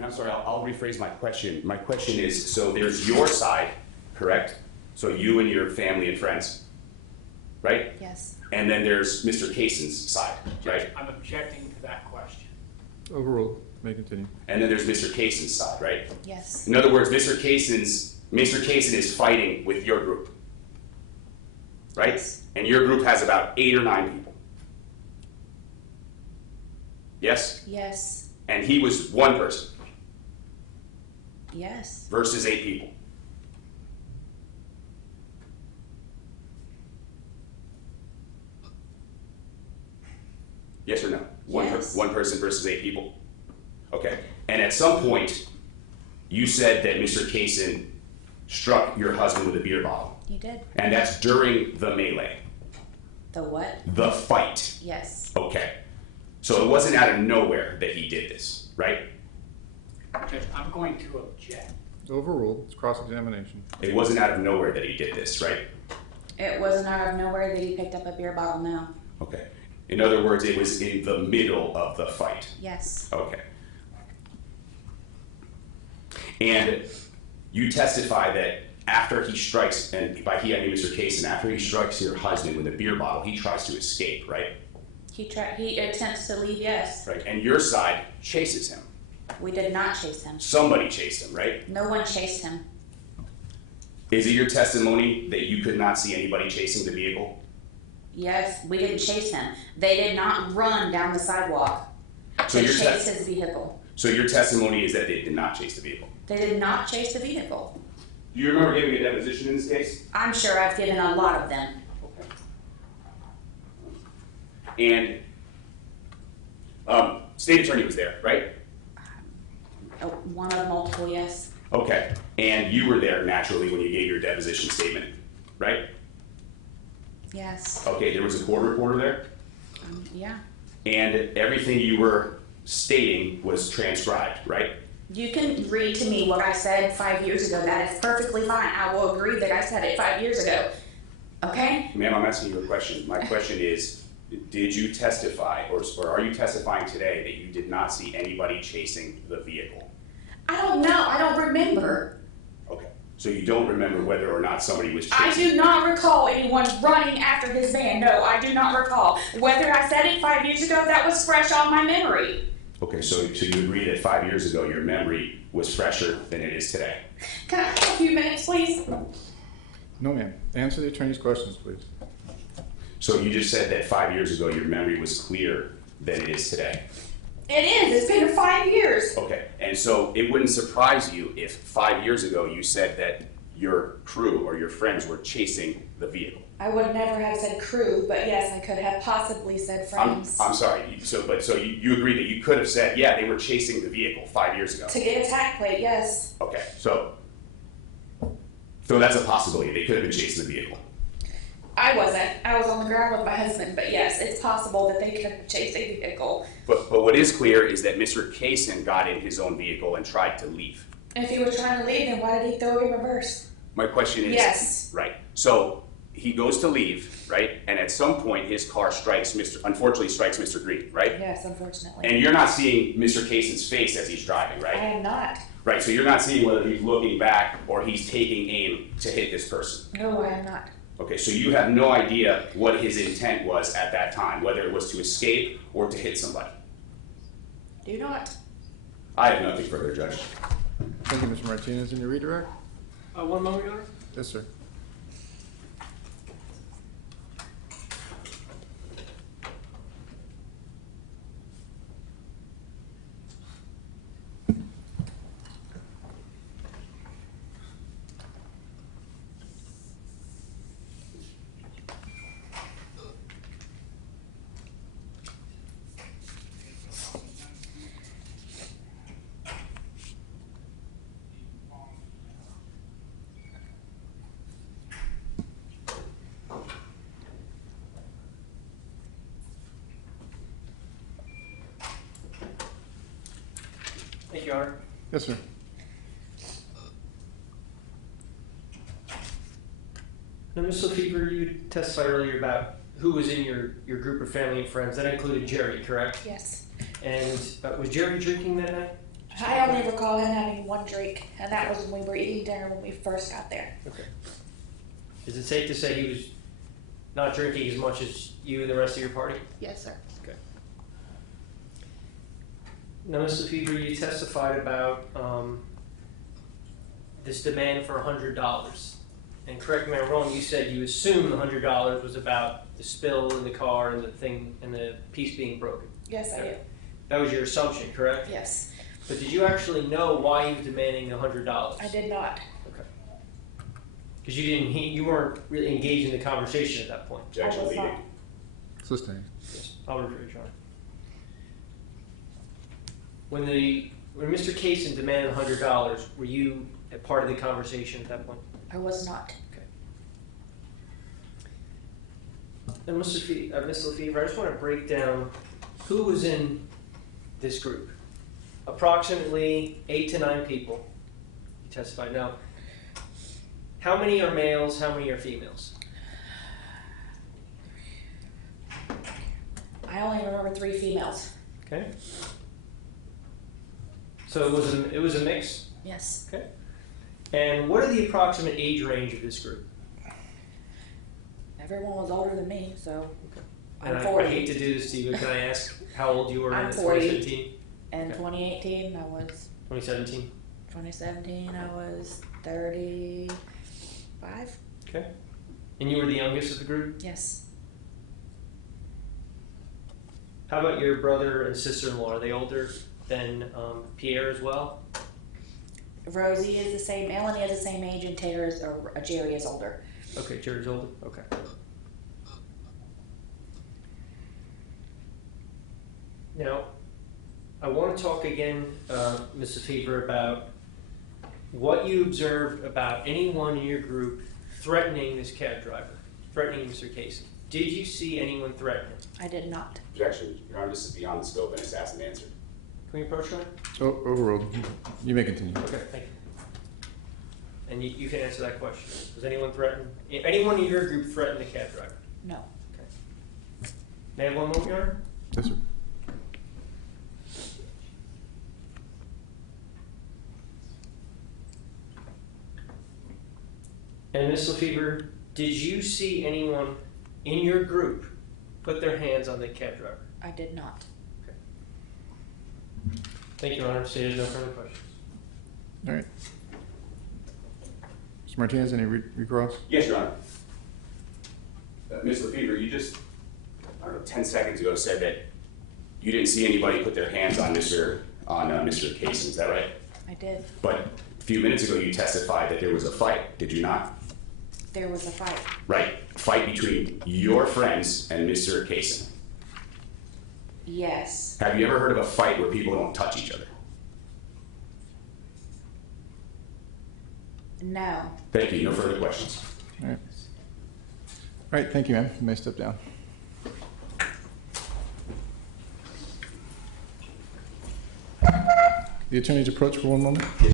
And I'm sorry, I'll rephrase my question. My question is, so there's your side, correct? So you and your family and friends, right? Yes. And then there's Mr. Kaysen's side, right? I'm objecting to that question. Overruled. May continue. And then there's Mr. Kaysen's side, right? Yes. In other words, Mr. Kaysen is fighting with your group, right? Yes. And your group has about 8 or 9 people. Yes? Yes. And he was one person Yes. versus 8 people. Yes or no? Yes. One person versus 8 people. Okay. And at some point, you said that Mr. Kaysen struck your husband with a beer bottle. You did. And that's during the melee. The what? The fight. Yes. Okay. So it wasn't out of nowhere that he did this, right? Judge, I'm going to object. Overruled. It's cross-examination. It wasn't out of nowhere that he did this, right? It wasn't out of nowhere that he picked up a beer bottle, no. Okay. In other words, it was in the middle of the fight. Yes. Okay. And you testify that after he strikes, and by he I mean Mr. Kaysen, after he strikes your husband with a beer bottle, he tries to escape, right? He attempts to leave, yes. Right. And your side chases him. We did not chase him. Somebody chased him, right? No one chased him. Is it your testimony that you could not see anybody chasing the vehicle? Yes, we didn't chase him. They did not run down the sidewalk So to your chase his vehicle. So your testimony is that they did not chase the vehicle. They did not chase the vehicle. Do you remember giving a deposition in this case? I'm sure I've given a lot of them. Okay. And state attorney was there, right? One of multiple, yes. Okay. And you were there naturally when you gave your deposition statement, right? Yes. Okay, there was a court reporter there? Yeah. And everything you were stating was transcribed, right? You can read to me what I said 5 years ago. That is perfectly fine. I will agree that I said it 5 years ago. Okay? Ma'am, I'm asking you a question. My question is, did you testify, or are you testifying today that you did not see anybody chasing the vehicle? I don't know. I don't remember. Okay. So you don't remember whether or not somebody was I chasing? do not recall anyone running after his van. No, I do not recall. Whether I said it 5 years ago, that was fresh on my memory. Okay, so you agree that 5 years ago your memory was fresher than it is today? Can I have a few minutes, please? No, ma'am. Answer the attorney's questions, please. So you just said that 5 years ago your memory was clearer than it is today? It is. It's been 5 years. Okay, and so it wouldn't surprise you if 5 years ago you said that your crew or your friends were chasing the vehicle? I would never have said crew, but yes, I could have possibly said friends. I'm sorry, so you agree that you could have said, yeah, they were chasing the vehicle 5 years ago? To get a tag plate, yes. Okay, so that's a possibility. They could have been chasing the vehicle. I wasn't. I was on the ground with my husband, but yes, it's possible that they could have chased a vehicle. But what is clear is that Mr. Kaysen got in his own vehicle and tried to leave. If he was trying to leave, then why did he throw it in reverse? My question is... Yes. Right. So he goes to leave, right? And at some point his car unfortunately strikes Mr. Green, right? Yes, unfortunately. And you're not seeing Mr. Kaysen's face as he's driving, right? I am not. Right, so you're not seeing whether he's looking back or he's taking aim to hit this person. No, I am not. Okay, so you have no idea what his intent was at that time, whether it was to escape or to hit somebody. Do not. I have nothing further, Judge. Thank you, Mr. Martinez. Any redirect? One moment, Your Honor. Yes, sir. Thank you, Your Honor. Yes, sir. Now, Ms. Lefevre, you testified earlier about who was in your group of family and friends. That included Jerry, correct? Yes. And was Jerry drinking that night? I only recall him having one drink, and that was when we were eating dinner when we first got there. Okay. Is it safe to say he was not drinking as much as you and the rest of your party? Yes, sir. Okay. Now, Ms. Lefevre, you testified about this demand for $100. And correct me if I'm wrong, you said you assumed the $100 was about the spill in the car and the thing and the piece being broken. Yes, I do. That was your assumption, correct? Yes. But did you actually know why he was demanding the $100? I did not. Okay. Because you weren't really engaged in the conversation at that point. Objection I was leading. not. Sustained. Yes, I'll refer you, John. When Mr. Kaysen demanded $100, were you a part of the conversation at that point? I was not. Okay. And Ms. Lefevre, I just want to break down who was in this group. Approximately 8 to 9 people. You testified. Now, how many are males? How many are females? I only remember 3 females. Okay. So it was a mix. Yes. Okay. And what are the approximate age range of this group? Everyone was older than me, so And I'm I 40. hate to do this to you, but can I ask how old you were I'm in 40. 2017? In Okay. 2018, I was 2017. 2017, I was 35. Okay. And you were the youngest of the group? Yes. How about your brother and sister-in-law? Are they older than Pierre as well? Rosie is the same. Melanie is the same age, and Jerry is older. Okay, Jerry's older. Okay. Now, I want to talk again, Ms. Lefevre, about what you observed about anyone in your group threatening this cab driver, threatening Mr. Kaysen. Did you see anyone threaten him? I did not. Objection. Your Honor, this is beyond the scope and it's asked and answered. Can we approach that? Oh, overruled. You may continue. Okay, thank you. And you can answer that question. Does anyone threaten, anyone in your group threaten the cab driver? No. Okay. May I have one moment, Your Honor? Yes, sir. And Ms. Lefevre, did you see anyone in your group put their hands on the cab driver? I did not. Thank you, Your Honor. Say there's no further questions. All right. Mr. Martinez, any recross? Yes, Your Honor. Ms. Lefevre, you just, 10 seconds ago said that you didn't see anybody put their hands on Mr. Kaysen, is that right? I did. But a few minutes ago you testified that there was a fight, did you not? There was a fight. Right, fight between your friends and Mr. Kaysen. Yes. Have you ever heard of a fight where people don't touch each other? No. Thank you, no further questions. All right. All right, thank you, ma'am. You may step down. The attorneys approach for one moment.